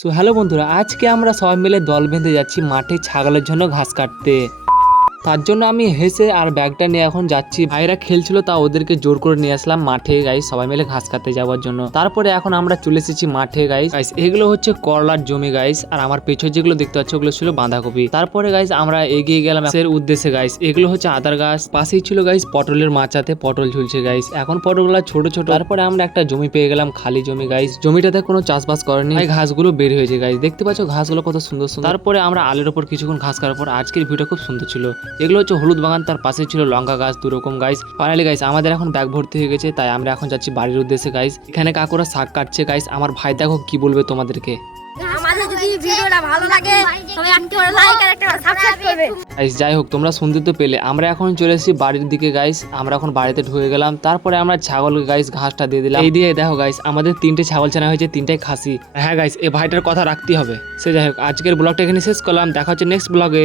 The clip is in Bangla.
সো হ্যালো বন্ধুরা, আজকে আমরা সবাই মিলে দল বেঁধে যাচ্ছি মাঠে ছাগলের জন্য ঘাস কাটতে। তার জন্য আমি হেসে আর ব্যাগটা নিয়ে এখন যাচ্ছি। ভাইরা খেলছিল, তা ওদেরকে জোর করে নিয়ে আসলাম মাঠে গাইস, সবাই মিলে ঘাস কাটতে যাওয়ার জন্য। তারপরে এখন আমরা চলে এসেছি মাঠে গাইস। এগুলো হচ্ছে করলার জমি গাইস, আর আমার পেছনে যেগুলো দেখতে পাচ্ছ ওগুলো ছিল বাঁধাকপি। তারপরে গাইস আমরা এগিয়ে গেলাম এর উদ্দেশ্যে গাইস। এগুলো হচ্ছে আদার গাছ, পাশেই ছিল গাইস পটলের মাচাতে পটল ঝুলছে গাইস। এখন পটলগুলো ছোট ছোট। তারপরে আমরা একটা জমি পেয়ে গেলাম, খালি জমি গাইস। জমিটাতে কোনো চাষবাস করেনি, ঘাসগুলো বের হয়েছে গাইস। দেখতে পাচ্ছ ঘাসগুলো কত সুন্দর সুন্দর। তারপরে আমরা আলের উপর কিছুক্ষণ ঘাস খাওয়ার পর আজকের ভিডিও খুব সুন্দর ছিল। এগুলো হচ্ছে হলুদ বাগান, তার পাশে ছিল লঙ্কা গাছ, দুরকম গাইস। ফাইনালি গাইস আমাদের এখন ব্যাগ ভর্তি হয়ে গেছে, তাই আমরা এখন যাচ্ছি বাড়ির উদ্দেশ্যে গাইস। এখানে কাকুরা শাক কাটছে গাইস। আমার ভাই দেখো কি বলবে তোমাদেরকে। আমাদের যদি ভিডিওটা ভালো লাগে তবে একটা করে লাইক আর একটা করে সাবস্ক্রাইব করবে গাইস যাই হোক, তোমরা শুনতে তো পেলে। আমরা এখন চলে এসেছি বাড়ির দিকে গাইস। আমরা এখন বাড়িতে ঢুকে গেলাম। তারপরে আমরা ছাগল গাইস ঘাসটা দিয়ে দিলাম। এই দিয়ে দেখো গাইস আমাদের 3টে ছাগল ছানা হয়েছে, 3টাই খাসি। হ্যাঁ গাইস, এই ভাইটার কথা রাখতে হবে। সে যাই হোক, আজকের ব্লগটা এখানে শেষ করলাম। দেখা হচ্ছে নেক্সট ব্লগে।